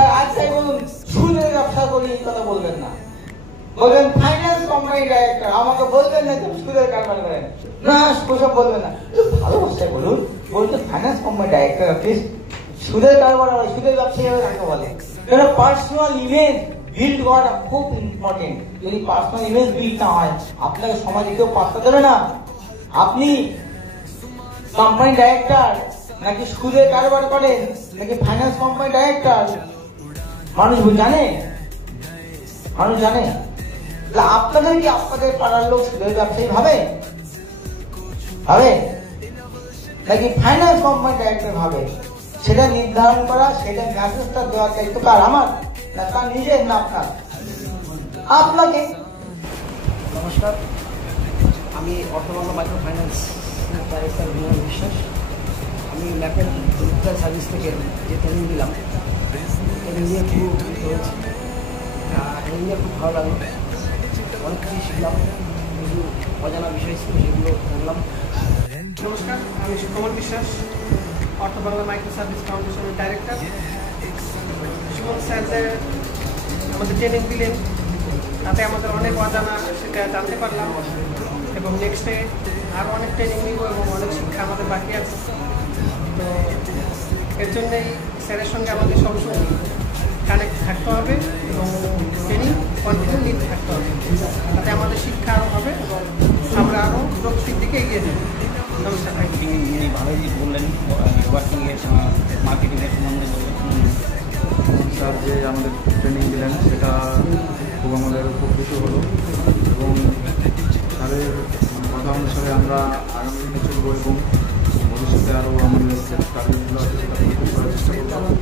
Sir আজকে বলুন সুদের ব্যবসা করি এই কথা বলবেন না, বলবেন ফাইন্যান্স কোম্পানি ডাইরেক্টর, আমাকে বলবেন না যে সুদের কারবার করেন না, ওসব বলবেন না, ভালো ভাষায় বলুন, বলছেন ফাইন্যান্স কোম্পানি ডাইরেক্টর, প্লিজ সুদের কারবার সুদের ব্যবসায়ী হবে কাকে বলে? কারণ পার্সোনাল ইমেজ বিল্ড করাটা খুব ইম্পর্টেন্ট। যদি পার্সোনাল ইমেজ বিল্ড না হয় আপনাকে সমাজে কেউ পাত্তা দেবে না। আপনি কোম্পানি ডাইরেক্টর নাকি সুদের কারবার করেন নাকি ফাইন্যান্স কোম্পানি ডাইরেক্টর মানুষ জানে? মানুষ জানে? আপনাদের কি আপনাদের পাড়ার লোক সুদের ব্যবসায়ী ভাবে নাকি ফাইন্যান্স কোম্পানি ডাইরেক্টর ভাবে? সেটা নির্ধারণ করা, সেটা মেসেজটা দেওয়ার দায়িত্ব কার? আমার না তার নিজের না আপনার? আপনাকে। নমস্কার, আমি অর্থবাংলা মাইক্রো ফাইন্যান্স ডাইরেক্টর বিনয় বিশ্বাস। আমি ম্যাপের ডিজিটাল সার্ভিস থেকে যে ট্রেনিং দিলাম, ট্রেনিং নিয়ে খুব উপকৃত হয়েছি। ট্রেনিং নিয়ে খুব ভালো লাগলো, অনেক কিছু শিখলাম, কিছু অজানা বিষয় ছিল সেগুলো জানলাম। নমস্কার, আমি সুকুমার বিশ্বাস, অর্থবাংলা মাইক্রো সার্ভিস ফাউন্ডেশনের ডাইরেক্টর। সুমন স্যার যে আমাদের ট্রেনিং দিলেন তাতে আমাদের অনেক অজানা সেটা জানতে পারলাম, এবং নেক্সটে আরও অনেক ট্রেনিং নিব এবং অনেক শিক্ষা আমাদের বাকি আছে। তো এর জন্যেই স্যারের সঙ্গে আমাদের সবসময় কানেক্ট থাকতে হবে এবং ট্রেনিং কন্টিনিউ নিতে থাকতে হবে, তাতে আমাদের শিক্ষা আরও হবে এবং আমরা আরও প্রগতির দিকে এগিয়ে যাব। নমস্কার। ভালোই বললেন, ওয়ার্কিংয়ের মার্কেটিংয়ের সম্বন্ধে বললেন। স্যার যে আমাদের ট্রেনিং দিলেন সেটা খুব আমাদের উপকৃত হলো, এবং স্যারের কথা অনুসারে আমরা আগামী দিনে চলবো এবং ভবিষ্যতে আরও আমাদের কার্যগুলো আছে সেটা করার চেষ্টা করবো।